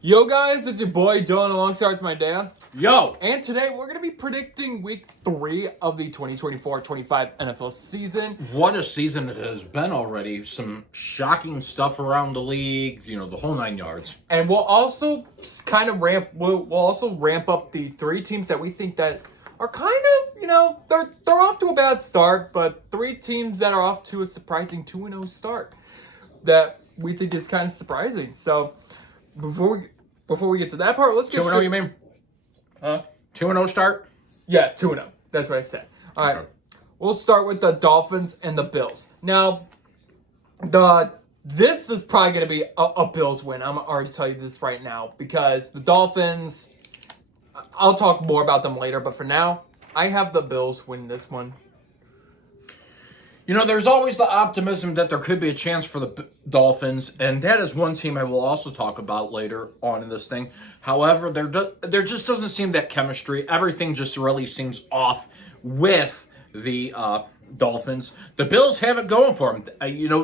Yo guys, it's your boy Dylan alongside with my dad. Yo! And today we're going to be predicting week 3 of the 2024-25 NFL season. What a season it has been already. Some shocking stuff around the league, the whole 9 yards. And we'll also kind of ramp up the 3 teams that we think that are kind of, they're off to a bad start, but 3 teams that are off to a surprising 2-0 start that we think is kind of surprising. So, before we get to that part, let's get 2-0, you mean? Huh? 2-0 start? Yeah, 2-0. That's what I said. All right. Okay. We'll start with the Dolphins and the Bills. Now, this is probably going to be a Bills win. I'm already telling you this right now because the Dolphins, I'll talk more about them later, but for now, I have the Bills win this one. There's always the optimism that there could be a chance for the Dolphins, and that is one team I will also talk about later on in this thing. However, there just doesn't seem that chemistry. Everything just really seems off with the Dolphins. The Bills have it going for them.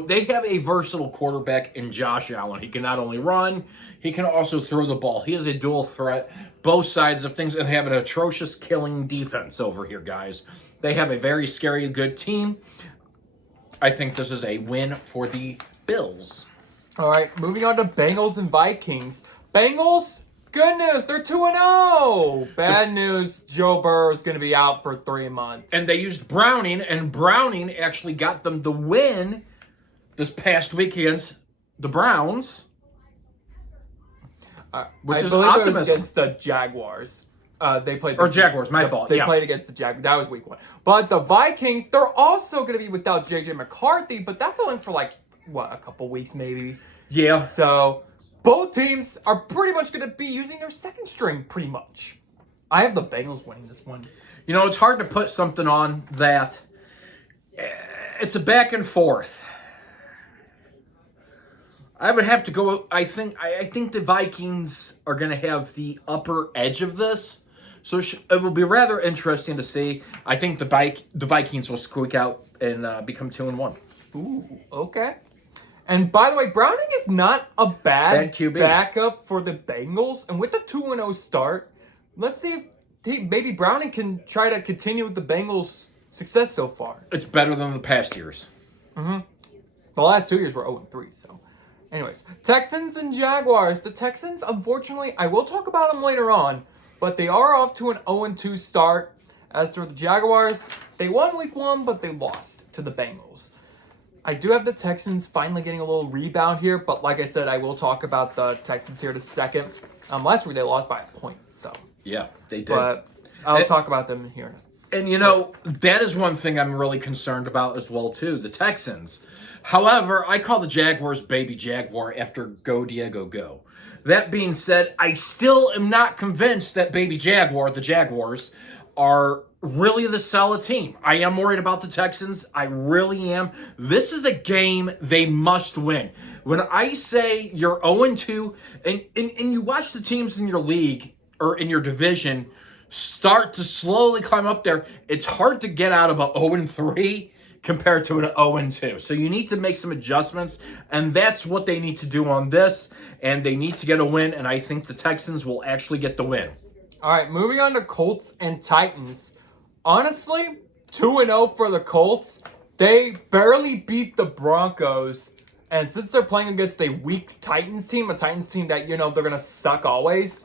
They have a versatile quarterback in Josh Allen. He can not only run, he can also throw the ball. He is a dual threat, both sides of things, and they have an atrocious killing defense over here, guys. They have a very scary good team. I think this is a win for the Bills. All right, moving on to Bengals and Vikings. Bengals, good news, they're 2-0. Bad news, Joe Burrow is going to be out for 3 months. And they used Browning, and Browning actually got them the win this past week against the Browns. Which is optimism. It was against the Jaguars. They played Jaguars. My fault. They played against the Jaguars. That was week 1. But the Vikings, they're also going to be without JJ McCarthy, but that's only for a couple weeks maybe. Yeah. So both teams are pretty much going to be using their second string pretty much. I have the Bengals winning this one. It's hard to put something on that. It's a back and forth. I would have to go. I think the Vikings are going to have the upper edge of this. So it will be rather interesting to see. I think the Vikings will squeak out and become 2-1. Ooh, okay. And by the way, Browning is not a bad QB backup for the Bengals. And with the 2-0 start, let's see if maybe Browning can try to continue with the Bengals' success so far. It's better than the past years. Mm-hmm. The last 2 years were 0-3, so... Anyways, Texans and Jaguars. The Texans, unfortunately, I will talk about them later on, but they are off to an 0-2 start. As for the Jaguars, they won week 1, but they lost to the Bengals. I do have the Texans finally getting a little rebound here, but like I said, I will talk about the Texans here in a second. Last week they lost by a point, so. Yeah, they did. But I'll talk about them here. And that is one thing I'm really concerned about as well, too, the Texans. However, I call the Jaguars Baby Jaguar after Go Diego Go. That being said, I still am not convinced that Baby Jaguar, the Jaguars, are really the solid team. I am worried about the Texans. I really am. This is a game they must win. When I say you're 0-2, and you watch the teams in your league or in your division start to slowly climb up there, it's hard to get out of a 0-3 compared to an 0-2. So you need to make some adjustments, and that's what they need to do on this, and they need to get a win, and I think the Texans will actually get the win. All right, moving on to Colts and Titans. Honestly, 2-0 for the Colts. They barely beat the Broncos, and since they're playing against a weak Titans team, a Titans team that, they're going to suck always,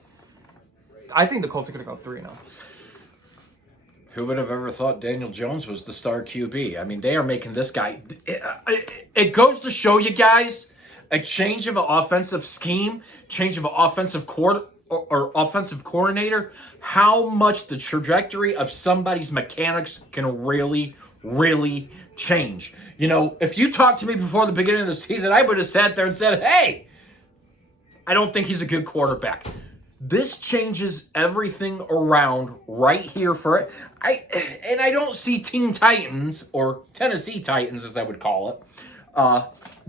I think the Colts are going to go 3-0. Who would have ever thought Daniel Jones was the star QB? I mean, they are making this guy... It goes to show you guys a change of an offensive scheme, change of an offensive or offensive coordinator, how much the trajectory of somebody's mechanics can really, really change. If you talked to me before the beginning of the season, I would have sat there and said, hey, I don't think he's a good quarterback. This changes everything around right here for it. I don't see Teen Titans, or Tennessee Titans as I would call it,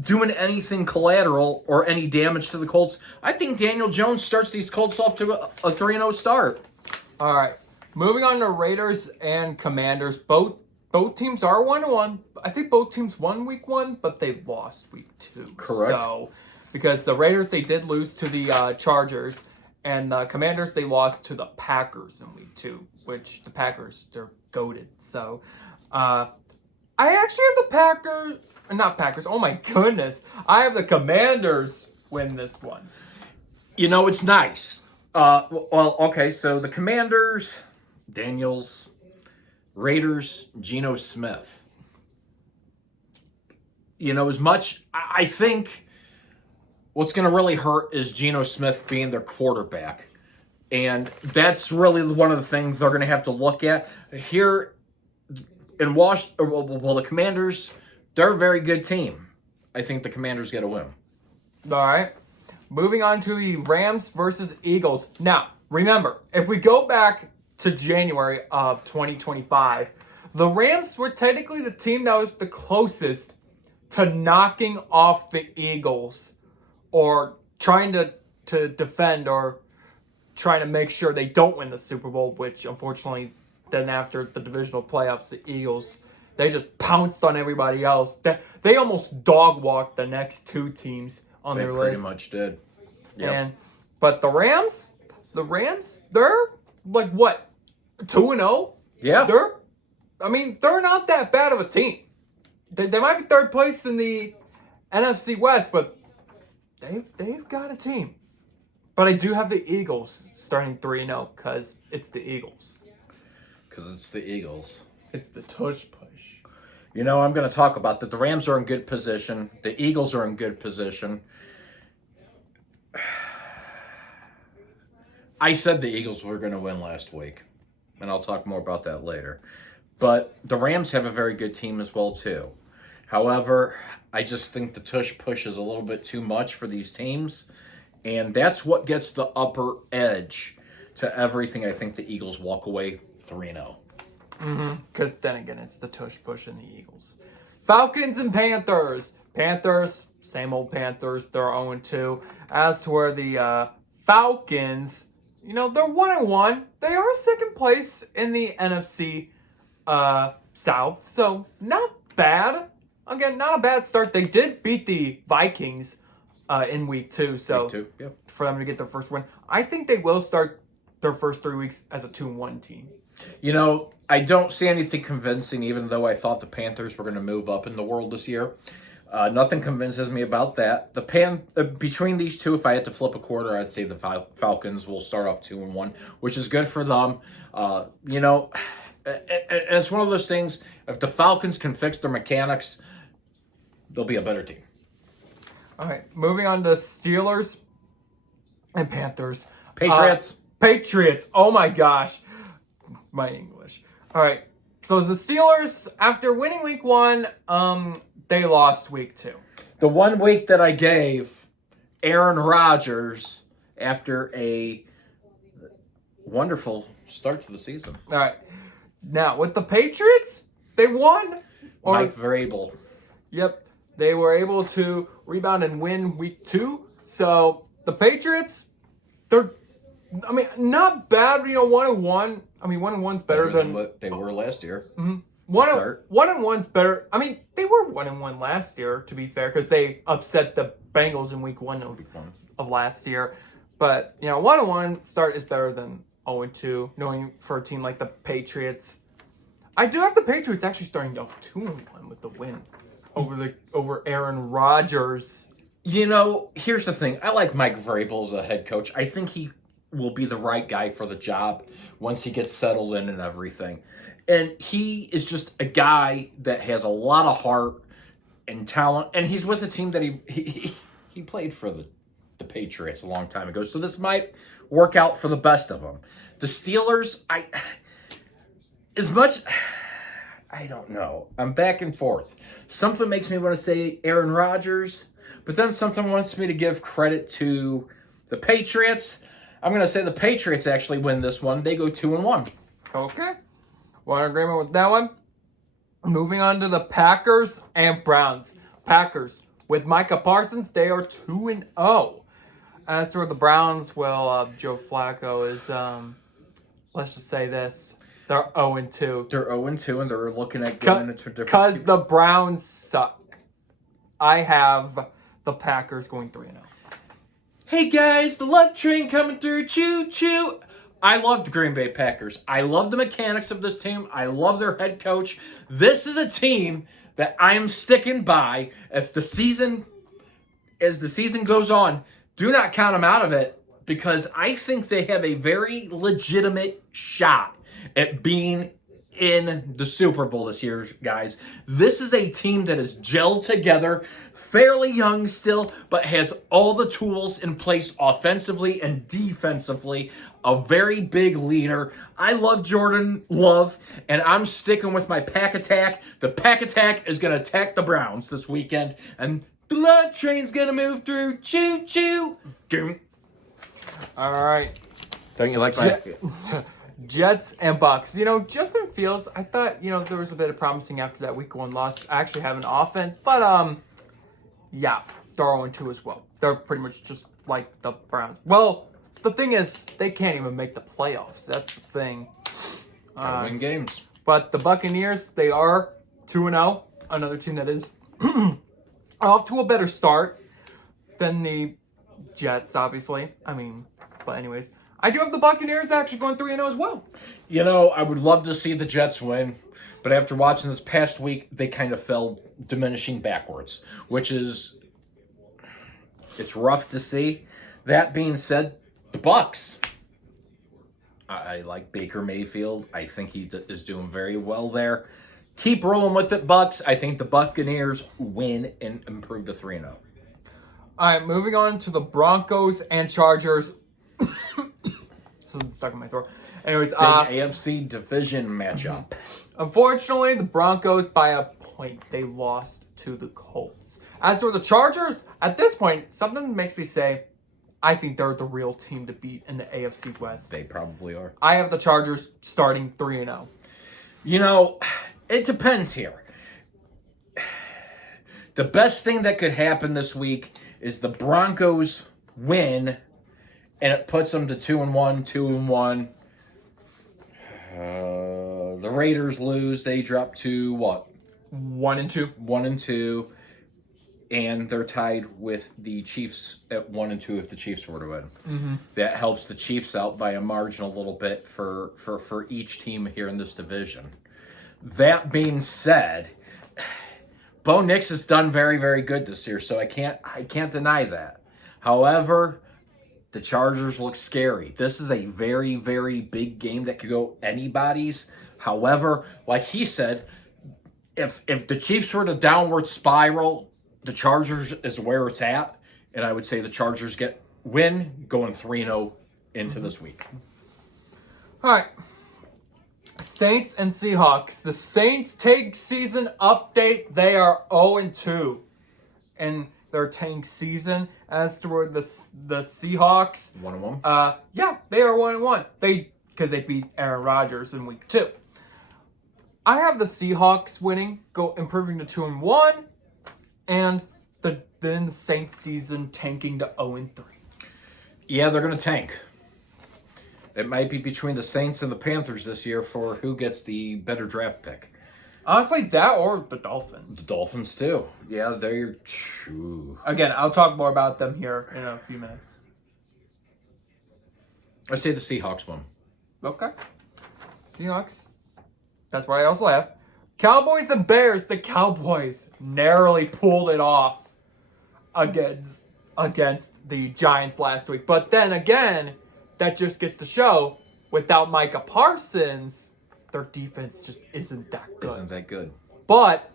doing anything collateral or any damage to the Colts. I think Daniel Jones starts these Colts off to a 3-0 start. All right. Moving on to Raiders and Commanders. Both teams are 1-1. I think both teams won week 1, but they lost week 2. Correct. So because the Raiders, they did lose to the Chargers, and the Commanders, they lost to the Packers in week 2, which the Packers, they're goated. So, I actually have the Packers, oh my goodness. I have the Commanders win this one. You know, it's nice. Well, okay, so the Commanders, Daniels, Raiders, Geno Smith. You know, as much, I think what's going to really hurt is Geno Smith being their quarterback. And that's really one of the things they're going to have to look at. Here in Washington, well, the Commanders, they're a very good team. I think the Commanders get a win. All right. Moving on to the Rams versus Eagles. Now, remember, if we go back to January of 2025, the Rams were technically the team that was the closest to knocking off the Eagles or trying to defend or trying to make sure they don't win the Super Bowl, which unfortunately then after the divisional playoffs, the Eagles, they just pounced on everybody else. They almost dog-walked the next 2 teams on their list. They pretty much did. Yep. But the Rams, they're like what, 2-0? Yeah. They're not that bad of a team. They might be 3rd place in the NFC West, but they've got a team. But I do have the Eagles starting 3-0 because it's the Eagles. Because it's the Eagles. It's the tush push. You know, I'm going to talk about that. The Rams are in good position. The Eagles are in good position. I said the Eagles were going to win last week, and I'll talk more about that later. But the Rams have a very good team as well, too. However, I just think the tush push is a little bit too much for these teams, and that's what gets the upper edge to everything. I think the Eagles walk away 3-0. Because then again, it's the tush push in the Eagles. Falcons and Panthers. Panthers, same old Panthers. They're 0-2. As to where the Falcons, you know, they're 1-1. They are 2nd place in the NFC South. So, not bad. Again, not a bad start. They did beat the Vikings in week 2. So, Week 2, yep. For them to get their first win. I think they will start their first 3 weeks as a 2-1 team. You know, I don't see anything convincing, even though I thought the Panthers were going to move up in the world this year. Nothing convinces me about that. Between these two, if I had to flip a quarter, I'd say the Falcons will start off 2-1, which is good for them. You know, and it's one of those things. If the Falcons can fix their mechanics, they'll be a better team. All right, moving on to Steelers and Panthers. Patriots. Oh my gosh. My English. All right. So the Steelers, after winning week 1, they lost week 2. The 1 week that I gave Aaron Rodgers after a wonderful start to the season. All right. Now, with the Patriots, they won. Mike Vrabel. Yep. They were able to rebound and win week 2. So the Patriots, they're, not bad, 1-1. 1-1's better than what they were last year. Mm-hmm. 1-1's better. They were 1-1 last year, to be fair, because they upset the Bengals in week 1 of last year. But 1-1 start is better than 0-2. Knowing for a team like the Patriots, I do have the Patriots actually starting off 2-1 with the win over Aaron Rodgers. Here's the thing. I like Mike Vrabel as a head coach. I think he will be the right guy for the job once he gets settled in and everything. And he is just a guy that has a lot of heart and talent. And he's with a team that he played for the Patriots a long time ago. So this might work out for the best of them. The Steelers, I don't know. I'm back and forth. Something makes me want to say Aaron Rodgers, but then something wants me to give credit to the Patriots. I'm going to say the Patriots actually win this one. They go 2-1. Okay. We're in agreement with that one. Moving on to the Packers and Browns. Packers, with Micah Parsons, they are 2-0. As for the Browns, Joe Flacco is, let's just say this, they're 0-2. They're 0-2, and they're looking at going into different... Because the Browns suck. I have the Packers going 3-0. Hey guys, the love train coming through. Choo choo. I love the Green Bay Packers. I love the mechanics of this team. I love their head coach. This is a team that I am sticking by. If the season, as the season goes on, do not count them out of it, because I think they have a very legitimate shot at being in the Super Bowl this year, guys. This is a team that is gelled together, fairly young still, but has all the tools in place offensively and defensively. A very big leader. I love Jordan Love, and I'm sticking with my Pack Attack. The Pack Attack is going to attack the Browns this weekend, and the love train's going to move through. Choo choo. All right. Don't you like my... Jets and Bucks. Justin Fields, I thought, there was a bit of promising after that week 1 loss. Actually have an offense, but yeah, they're 0-2 as well. They're pretty much just like the Browns. Well, the thing is, they can't even make the playoffs. That's the thing. Gotta win games. But the Buccaneers, they are 2-0. Another team that is off to a better start than the Jets, obviously. But anyways, I do have the Buccaneers actually going 3-0 as well. I would love to see the Jets win, but after watching this past week, they kind of fell diminishing backwards, which is, it's rough to see. That being said, the Bucks. I like Baker Mayfield. I think he is doing very well there. Keep rolling with it, Bucks. I think the Buccaneers win and improve to 3-0. All right, moving on to the Broncos and Chargers. Something stuck in my throat. Anyways, Big AFC division matchup. Unfortunately, the Broncos by a point. They lost to the Colts. As for the Chargers, at this point, something makes me say, I think they're the real team to beat in the AFC West. They probably are. I have the Chargers starting 3-0. It depends here. The best thing that could happen this week is the Broncos win, and it puts them to 2-1, 2-1. The Raiders lose. They drop to what? 1-2. 1-2. And they're tied with the Chiefs at 1-2 if the Chiefs were to win. Mm-hmm. That helps the Chiefs out by a margin a little bit for each team here in this division. That being said, Bo Nix has done very, very good this year, so I can't deny that. However, the Chargers look scary. This is a very, very big game that could go anybody's. However, like he said, if the Chiefs were to downward spiral, the Chargers is where it's at, and I would say the Chargers win going 3-0 into this week. All right. Saints and Seahawks. The Saints take season update. They are 0-2 in their tank season. As toward the Seahawks, 1-1. Yeah, they are 1-1. Because they beat Aaron Rodgers in week 2. I have the Seahawks winning, improving to 2-1, and then the Saints season tanking to 0-3. Yeah, they're gonna tank. It might be between the Saints and the Panthers this year for who gets the better draft pick. Honestly, that or the Dolphins. The Dolphins, too. Yeah, they're... Again, I'll talk more about them here in a few minutes. I say the Seahawks won. Okay. Seahawks. That's what I also have. Cowboys and Bears. The Cowboys narrowly pulled it off against the Giants last week. But then again, that just gets to show, without Micah Parsons, their defense just isn't that good. But,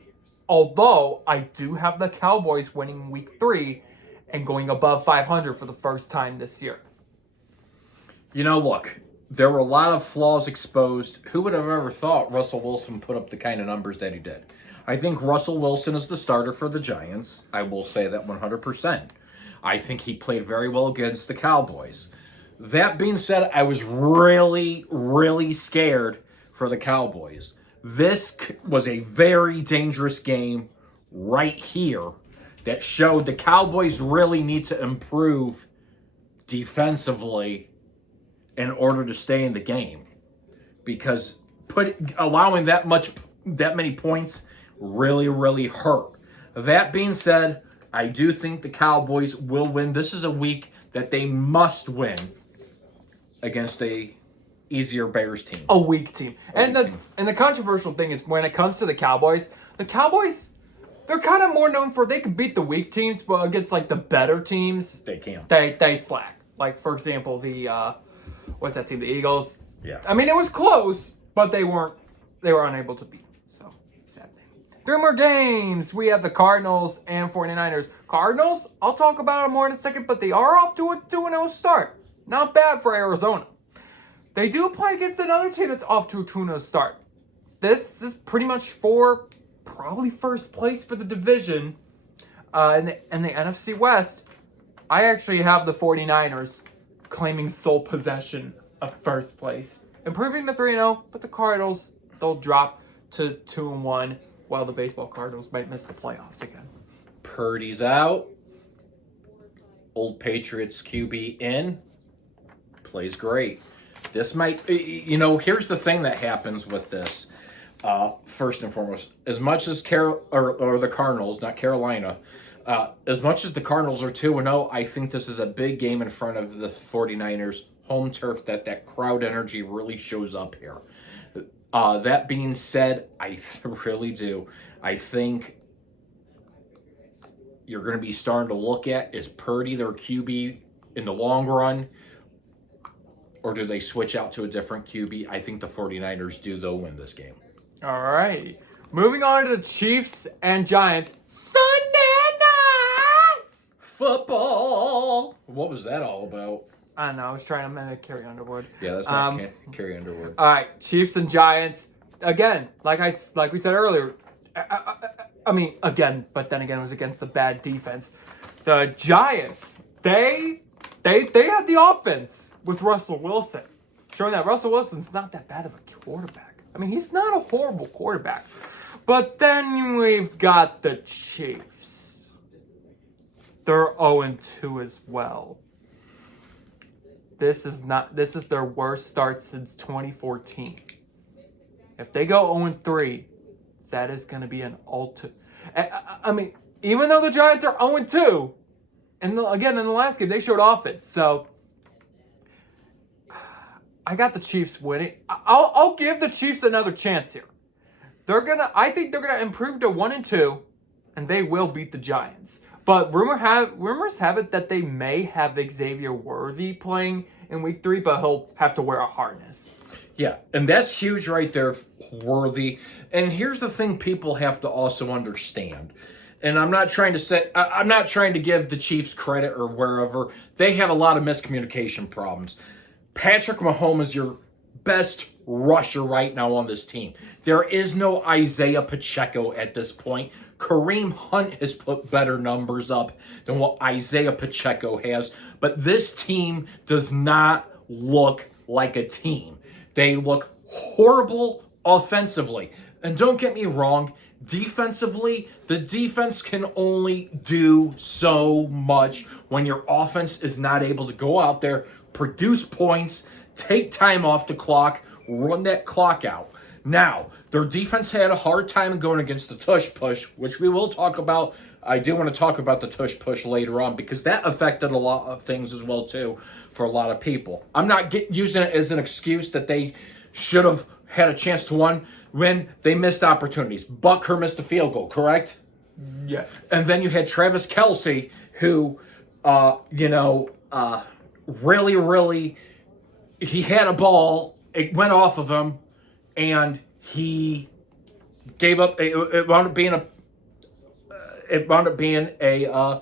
although I do have the Cowboys winning week 3 and going above 500 for the first time this year. Look, there were a lot of flaws exposed. Who would have ever thought Russell Wilson put up the kind of numbers that he did? I think Russell Wilson is the starter for the Giants. I will say that 100%. I think he played very well against the Cowboys. That being said, I was really, really scared for the Cowboys. This was a very dangerous game right here that showed the Cowboys really need to improve defensively in order to stay in the game, because allowing that many points really, really hurt. That being said, I do think the Cowboys will win. This is a week that they must win against a easier Bears team. A weak team. And the controversial thing is when it comes to the Cowboys, they're kind of more known for they can beat the weak teams, but against like the better teams, They can. They slack. Like for example, the what's that team? The Eagles. Yeah. I mean, it was close, but they were unable to beat. So sad thing. 3 more games. We have the Cardinals and 49ers. Cardinals, I'll talk about them more in a second, but they are off to a 2-0 start. Not bad for Arizona. They do play against another team that's off to a 2-0 start. This is pretty much for probably first place for the division in the NFC West. I actually have the 49ers claiming sole possession of first place, improving to 3-0, but the Cardinals, they'll drop to 2-1, while the baseball Cardinals might miss the playoffs again. Purdy's out. Old Patriots QB in. Plays great. This might, here's the thing that happens with this. First and foremost, as much as the Cardinals, not Carolina, as much as the Cardinals are 2-0, I think this is a big game in front of the 49ers. Home turf, that crowd energy really shows up here. That being said, I really do. I think you're going to be starting to look at, is Purdy their QB in the long run? Or do they switch out to a different QB? I think the 49ers do, though, win this game. All right. Moving on to the Chiefs and Giants. Sunday night football. What was that all about? I don't know. I was trying to mimic Carrie Underwood. Yeah, that's not Carrie Underwood. All right. Chiefs and Giants. Again, like we said earlier. I mean, again, but then again, it was against the bad defense. The Giants, they had the offense with Russell Wilson, showing that Russell Wilson's not that bad of a quarterback. I mean, he's not a horrible quarterback. But then we've got the Chiefs. They're 0-2 as well. This is their worst start since 2014. If they go 0-3, that is going to be an I mean, even though the Giants are 0-2, and again in the last game they showed offense, so I got the Chiefs winning. I'll give the Chiefs another chance here. I think they're gonna improve to 1-2, and they will beat the Giants. But rumors have it that they may have Xavier Worthy playing in Week 3, but he'll have to wear a harness. Yeah, and that's huge right there, Worthy. And here's the thing people have to also understand. And I'm not trying to give the Chiefs credit or wherever. They have a lot of miscommunication problems. Patrick Mahomes is your best rusher right now on this team. There is no Isaiah Pacheco at this point. Kareem Hunt has put better numbers up than what Isaiah Pacheco has. But this team does not look like a team. They look horrible offensively. And don't get me wrong, defensively, the defense can only do so much when your offense is not able to go out there, produce points, take time off the clock, run that clock out. Now, their defense had a hard time going against the tush push, which we will talk about. I do want to talk about the tush push later on because that affected a lot of things as well, too, for a lot of people. I'm not using it as an excuse that they should have had a chance to win when they missed opportunities. Butker missed a field goal, correct? Yeah. And then you had Travis Kelce, who, really, he had a ball, it went off of him, and he gave up. It wound up being a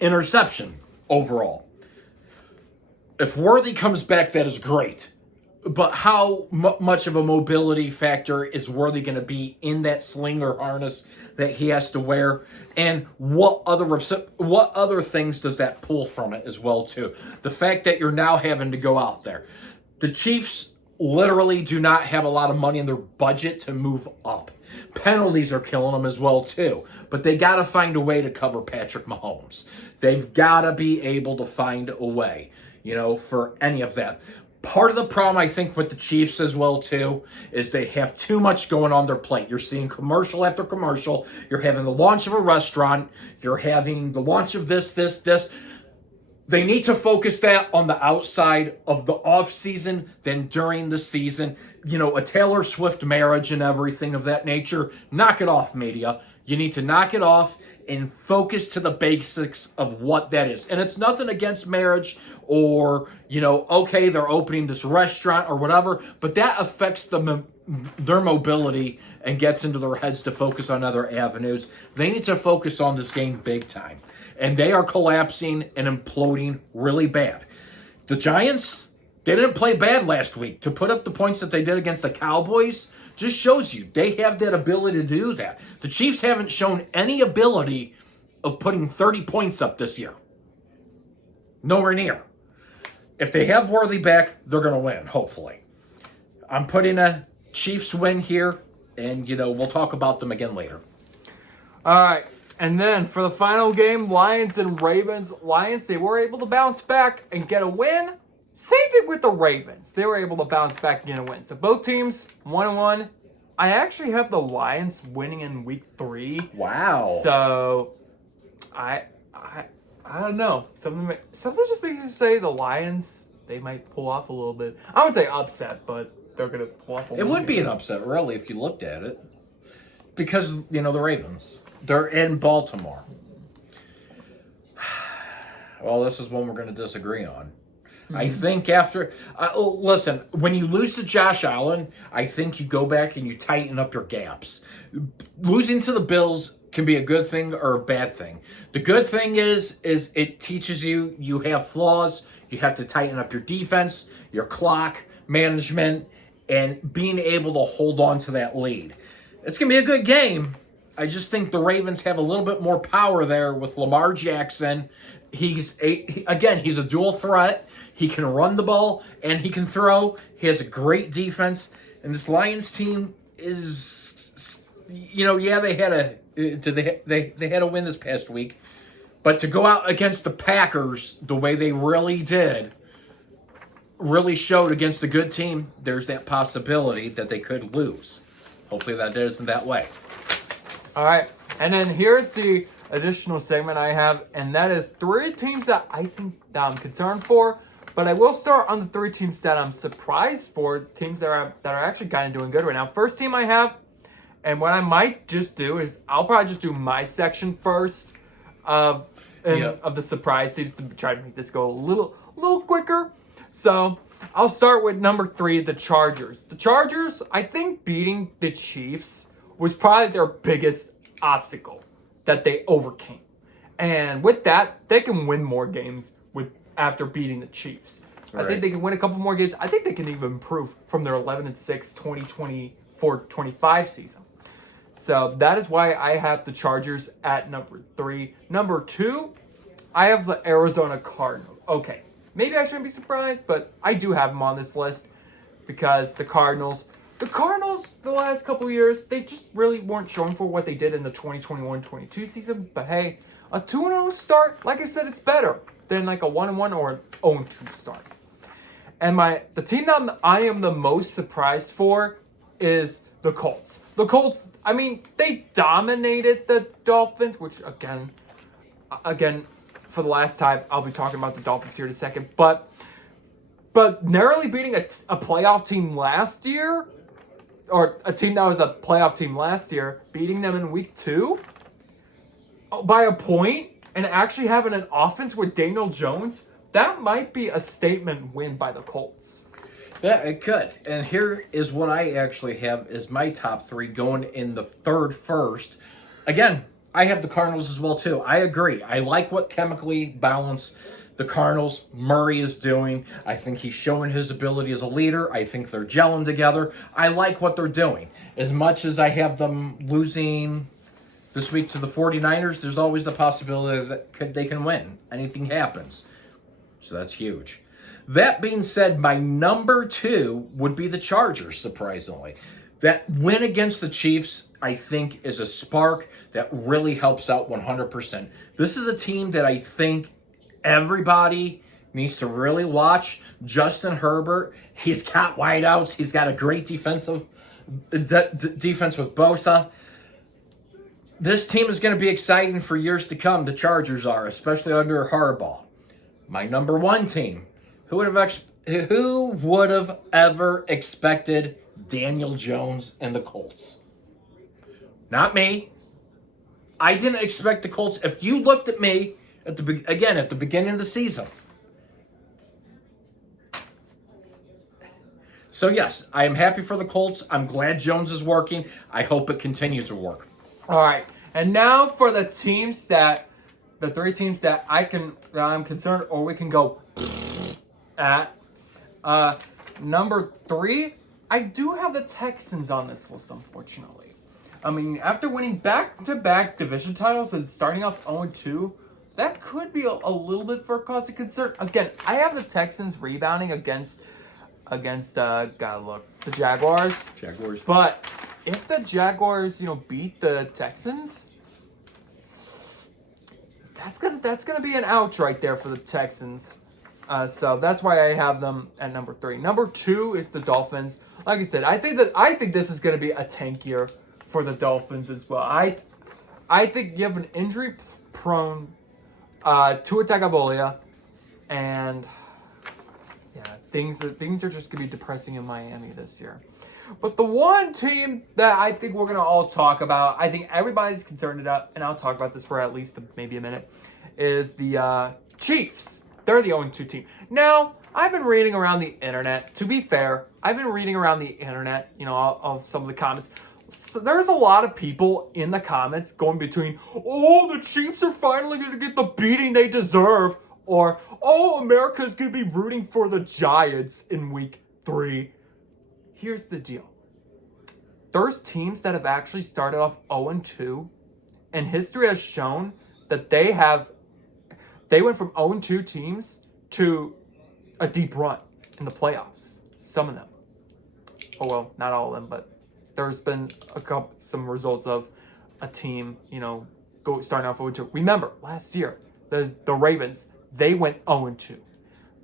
interception overall. If Worthy comes back, that is great. But how much of a mobility factor is Worthy going to be in that slinger harness that he has to wear? And what other things does that pull from it as well, too? The fact that you're now having to go out there. The Chiefs literally do not have a lot of money in their budget to move up. Penalties are killing them as well, too. But they got to find a way to cover Patrick Mahomes. They've got to be able to find a way, for any of that. Part of the problem, I think, with the Chiefs as well, too, is they have too much going on their plate. You're seeing commercial after commercial. You're having the launch of a restaurant. You're having the launch of this. They need to focus that on the outside of the offseason than during the season. You know, a Taylor Swift marriage and everything of that nature. Knock it off, media. You need to knock it off and focus to the basics of what that is. And it's nothing against marriage or, you know, okay, they're opening this restaurant or whatever, but that affects their mobility and gets into their heads to focus on other avenues. They need to focus on this game big time. And they are collapsing and imploding really bad. The Giants, they didn't play bad last week. To put up the points that they did against the Cowboys just shows you they have that ability to do that. The Chiefs haven't shown any ability of putting 30 points up this year. Nowhere near. If they have Worthy back, they're going to win, hopefully. I'm putting a Chiefs win here, and, you know, we'll talk about them again later. All right. And then for the final game, Lions and Ravens. Lions, they were able to bounce back and get a win. Same thing with the Ravens. They were able to bounce back and get a win. So both teams, 1-1. I actually have the Lions winning in week 3. Wow. So, I don't know. Something just makes me say the Lions, they might pull off a little bit. I wouldn't say upset, but they're going to pull off a little bit. It would be an upset, really, if you looked at it. Because, you know, the Ravens, they're in Baltimore. Well, this is one we're going to disagree on. I think after... listen, when you lose to Josh Allen, I think you go back and you tighten up your gaps. Losing to the Bills can be a good thing or a bad thing. The good thing is it teaches you have flaws. You have to tighten up your defense, your clock management, and being able to hold on to that lead. It's going to be a good game. I just think the Ravens have a little bit more power there with Lamar Jackson. He's a dual threat. He can run the ball and he can throw. He has a great defense. And this Lions team is, you know, yeah, they had a win this past week, but to go out against the Packers the way they really did, really showed against a good team. There's that possibility that they could lose. Hopefully that isn't that way. All right, and then here's the additional segment I have, and that is 3 teams that I think that I'm concerned for. But I will start on the 3 teams that I'm surprised for, teams that are actually kind of doing good right now. First team I have, and what I might just do is I'll probably just do my section first of the surprise teams to try to make this go a little quicker. So I'll start with number 3, the Chargers. The Chargers, I think beating the Chiefs was probably their biggest obstacle that they overcame. And with that, they can win more games after beating the Chiefs. Right. I think they can win a couple more games. I think they can even improve from their 11-6 2024-25 season. So that is why I have the Chargers at number 3. Number 2, I have the Arizona Cardinals. Okay, maybe I shouldn't be surprised, but I do have them on this list because the Cardinals, the last couple of years, they just really weren't showing for what they did in the 2021-22 season. But hey, a 2-0 start, like I said, it's better than like a 1-1 or an 0-2 start. And the team that I am the most surprised for is the Colts. The Colts, I mean, they dominated the Dolphins, which again, for the last time, I'll be talking about the Dolphins here in a second. But narrowly beating a playoff team last year, or a team that was a playoff team last year, beating them in week 2 by a point, and actually having an offense with Daniel Jones, that might be a statement win by the Colts. Yeah, it could. And here is what I actually have as my top 3 going in the third first. Again, I have the Cardinals as well, too. I agree. I like what chemically balanced the Cardinals Murray is doing. I think he's showing his ability as a leader. I think they're gelling together. I like what they're doing. As much as I have them losing this week to the 49ers, there's always the possibility that they can win. Anything happens. So that's huge. That being said, my number 2 would be the Chargers, surprisingly. That win against the Chiefs, I think, is a spark that really helps out 100%. This is a team that I think everybody needs to really watch Justin Herbert. He's got wideouts. He's got a great defense with Bosa. This team is going to be exciting for years to come. The Chargers are, especially under Harbaugh. My number one team. Who would have ever expected Daniel Jones and the Colts? Not me. I didn't expect the Colts. If you looked at me at the beginning of the season. So yes, I am happy for the Colts. I'm glad Jones is working. I hope it continues to work. All right, and now for the three teams that I'm concerned, or we can go at. Number 3, I do have the Texans on this list, unfortunately. I mean, after winning back-to-back division titles and starting off 0-2, that could be a little bit for a cause of concern. Again, I have the Texans rebounding against the Jaguars. But if the Jaguars, beat the Texans, that's gonna be an ouch right there for the Texans. So that's why I have them at number 3. Number 2 is the Dolphins. Like I said, I think this is gonna be a tank year for the Dolphins as well. I think you have an injury-prone Tua Tagovailoa, and yeah, things are just gonna be depressing in Miami this year. But the one team that I think we're gonna all talk about, I think everybody's concerned about, and I'll talk about this for at least maybe a minute, is the Chiefs. They're the 0-2 team. Now, I've been reading around the internet. To be fair, I've been reading around the internet, of some of the comments. So there's a lot of people in the comments going between, oh, the Chiefs are finally going to get the beating they deserve, or, oh, America's going to be rooting for the Giants in week 3. Here's the deal. There's teams that have actually started off 0-2, and history has shown that they went from 0-2 teams to a deep run in the playoffs. Some of them. Oh, well, not all of them, but there's been some results of a team, starting off 0-2. Remember, last year, the Ravens, they went 0-2.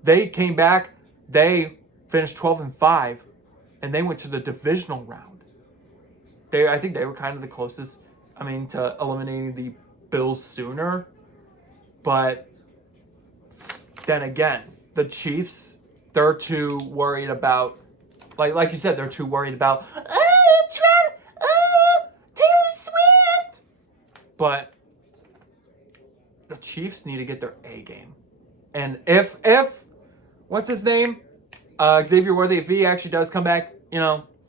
They came back, they finished 12-5, and they went to the divisional round. I think they were kind of the closest, to eliminating the Bills sooner. But then again, the Chiefs, they're too worried about, like you said, they're too worried about, Taylor Swift. But the Chiefs need to get their A game. And if what's his name? Xavier Worthy, if he actually does come back,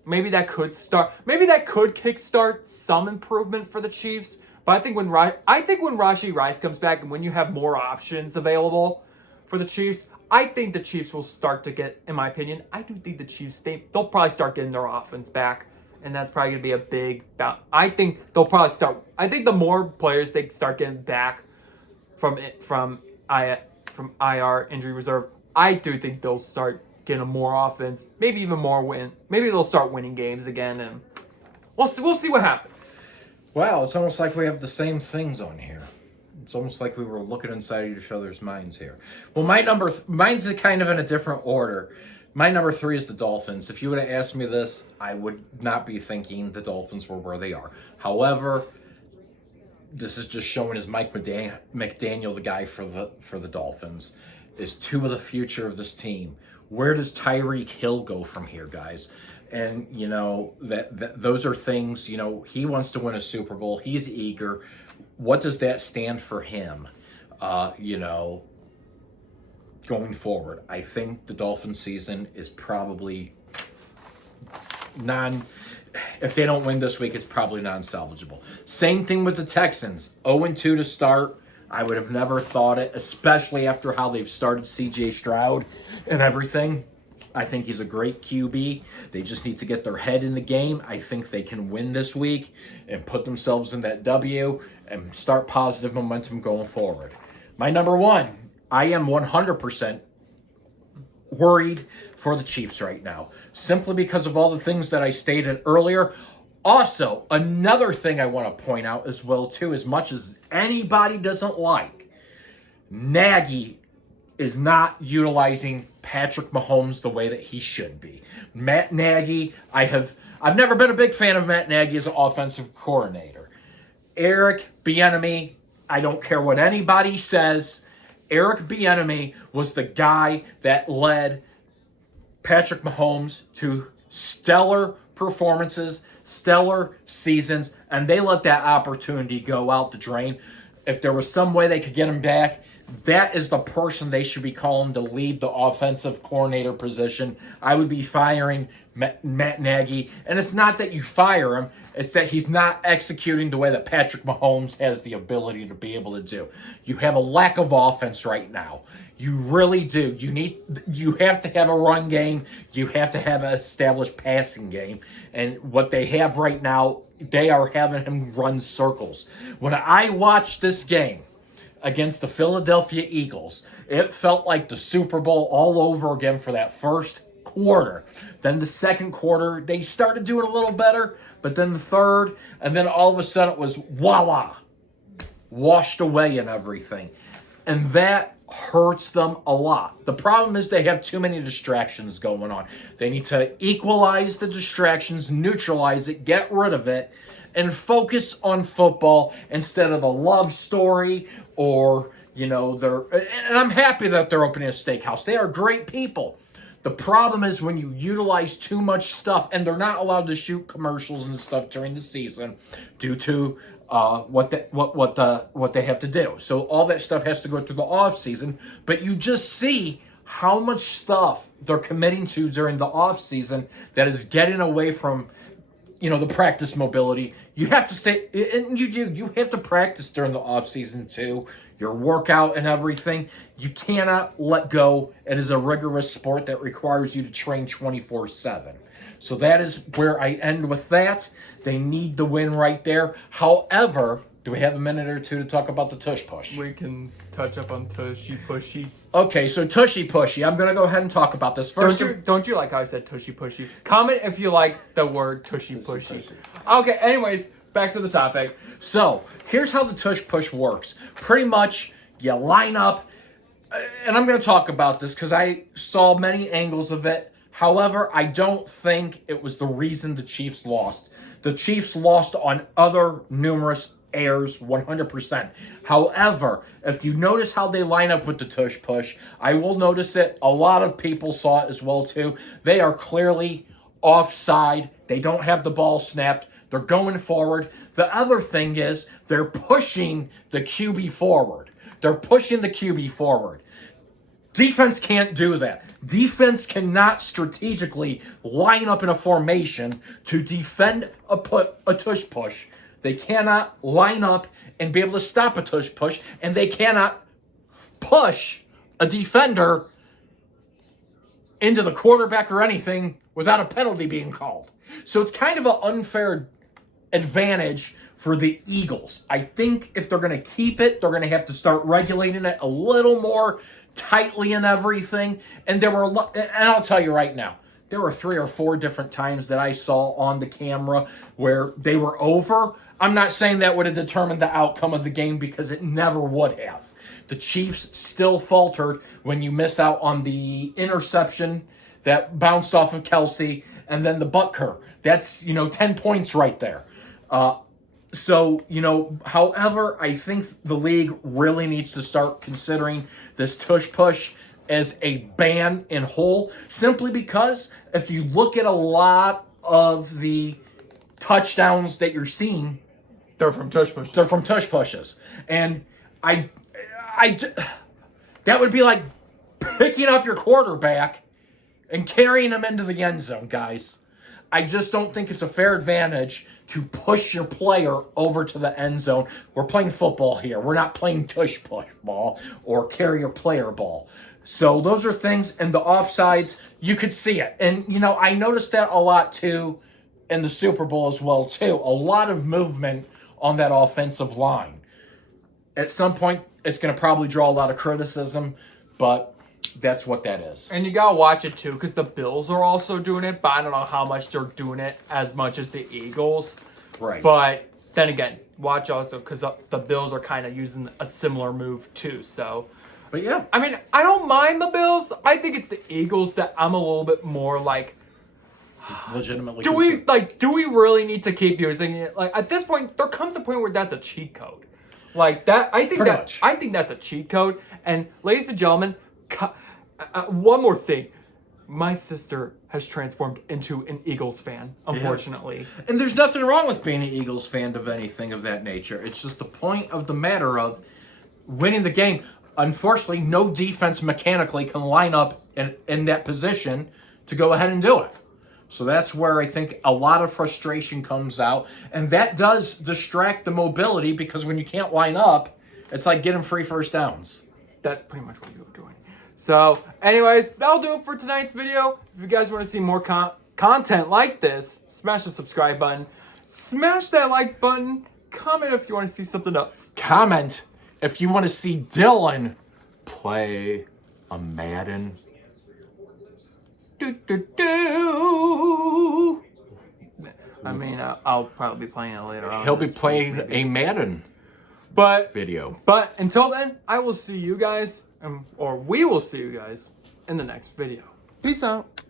maybe that could kickstart some improvement for the Chiefs. But I think when Rashee Rice comes back and when you have more options available for the Chiefs, I think the Chiefs will start to get, in my opinion, I do think the Chiefs, they'll probably start getting their offense back. And that's probably going to be a big bout. I think the more players they start getting back from IR, injury reserve, I do think they'll start getting more offense, maybe even more win. Maybe they'll start winning games again, and we'll see what happens. Wow, it's almost like we have the same things on here. It's almost like we were looking inside each other's minds here. Well, mine's kind of in a different order. My number 3 is the Dolphins. If you would have asked me this, I would not be thinking the Dolphins were where they are. However, this is just showing as Mike McDaniel, the guy for the Dolphins, is two of the future of this team. Where does Tyreek Hill go from here, guys? And, that those are things, he wants to win a Super Bowl. He's eager. What does that stand for him, going forward? I think the Dolphins season is probably if they don't win this week, it's probably non-salvageable. Same thing with the Texans. 0-2 to start. I would have never thought it, especially after how they've started C.J. Stroud and everything. I think he's a great QB. They just need to get their head in the game. I think they can win this week and put themselves in that W and start positive momentum going forward. My number 1, I am 100% worried for the Chiefs right now, simply because of all the things that I stated earlier. Also, another thing I want to point out as well, too, as much as anybody doesn't like, Nagy is not utilizing Patrick Mahomes the way that he should be. Matt Nagy, I've never been a big fan of Matt Nagy as an offensive coordinator. Eric Bieniemy, I don't care what anybody says, Eric Bieniemy was the guy that led Patrick Mahomes to stellar performances, stellar seasons, and they let that opportunity go out the drain. If there was some way they could get him back, that is the person they should be calling to lead the offensive coordinator position. I would be firing Matt Nagy. And it's not that you fire him, it's that he's not executing the way that Patrick Mahomes has the ability to be able to do. You have a lack of offense right now. You really do. You have to have a run game. You have to have an established passing game. And what they have right now, they are having him run circles. When I watched this game against the Philadelphia Eagles, it felt like the Super Bowl all over again for that first quarter. Then the second quarter, they started doing a little better, but then the third, and then all of a sudden it was voila, washed away and everything. And that hurts them a lot. The problem is they have too many distractions going on. They need to equalize the distractions, neutralize it, get rid of it, and focus on football instead of a love story or, and I'm happy that they're opening a steakhouse. They are great people. The problem is when you utilize too much stuff, and they're not allowed to shoot commercials and stuff during the season due to what they have to do. So all that stuff has to go through the off season, but you just see how much stuff they're committing to during the off season that is getting away from the practice mobility. You have to stay, and you have to practice during the off season too, your workout and everything. You cannot let go. It is a rigorous sport that requires you to train 24/7. So that is where I end with that. They need the win right there. However, do we have a minute or two to talk about the tush push? We can touch up on tushy pushy. Okay, so tushy pushy. I'm going to go ahead and talk about this first. Don't you like how I said tushy pushy? Comment if you like the word tushy pushy. Okay, anyways, back to the topic. So, here's how the tush push works. Pretty much, you line up, and I'm going to talk about this because I saw many angles of it. However, I don't think it was the reason the Chiefs lost. The Chiefs lost on other numerous errors 100%. However, if you notice how they line up with the tush push, I will notice it. A lot of people saw it as well too. They are clearly offside. They don't have the ball snapped. They're going forward. The other thing is they're pushing the QB forward. They're pushing the QB forward. Defense can't do that. Defense cannot strategically line up in a formation to defend a tush push. They cannot line up and be able to stop a tush push, and they cannot push a defender into the quarterback or anything without a penalty being called. So it's kind of an unfair advantage for the Eagles. I think if they're going to keep it, they're going to have to start regulating it a little more tightly and everything. And I'll tell you right now, there were 3 or 4 different times that I saw on the camera where they were over. I'm not saying that would have determined the outcome of the game because it never would have. The Chiefs still faltered when you miss out on the interception that bounced off of Kelsey and then the Butker. That's, 10 points right there. However, I think the league really needs to start considering this tush push as a ban in whole, simply because if you look at a lot of the touchdowns that you're seeing, they're from tush pushes. They're from tush pushes. And that would be like picking up your quarterback and carrying him into the end zone, guys. I just don't think it's a fair advantage to push your player over to the end zone. We're playing football here. We're not playing tush push ball or carry your player ball. So those are things, and the offsides, you could see it. And, I noticed that a lot, too, in the Super Bowl as well, too. A lot of movement on that offensive line. At some point, it's going to probably draw a lot of criticism, but that's what that is. And you got to watch it, too, because the Bills are also doing it, but I don't know how much they're doing it as much as the Eagles. Right. But then again, watch also, because the Bills are kind of using a similar move, too. So, But yeah, I mean, I don't mind the Bills. I think it's the Eagles that I'm a little bit more like, legitimately. do we really need to keep using it? Like at this point, there comes a point where that's a cheat code. Like that, Pretty much. I think that's a cheat code. And ladies and gentlemen, one more thing. My sister has transformed into an Eagles fan, unfortunately. And there's nothing wrong with being an Eagles fan of anything of that nature. It's just the point of the matter of winning the game. Unfortunately, no defense mechanically can line up in that position to go ahead and do it. So that's where I think a lot of frustration comes out. And that does distract the mobility because when you can't line up, it's like getting free first downs. That's pretty much what you're doing. So, anyways, that'll do it for tonight's video. If you guys want to see more content like this, smash the subscribe button. Smash that like button. Comment if you want to see something else. Comment if you want to see Dylan play a Madden. I mean, I'll probably be playing it later on. He'll be playing a Madden But video. until then, I will see you guys, or we will see you guys in the next video. Peace out.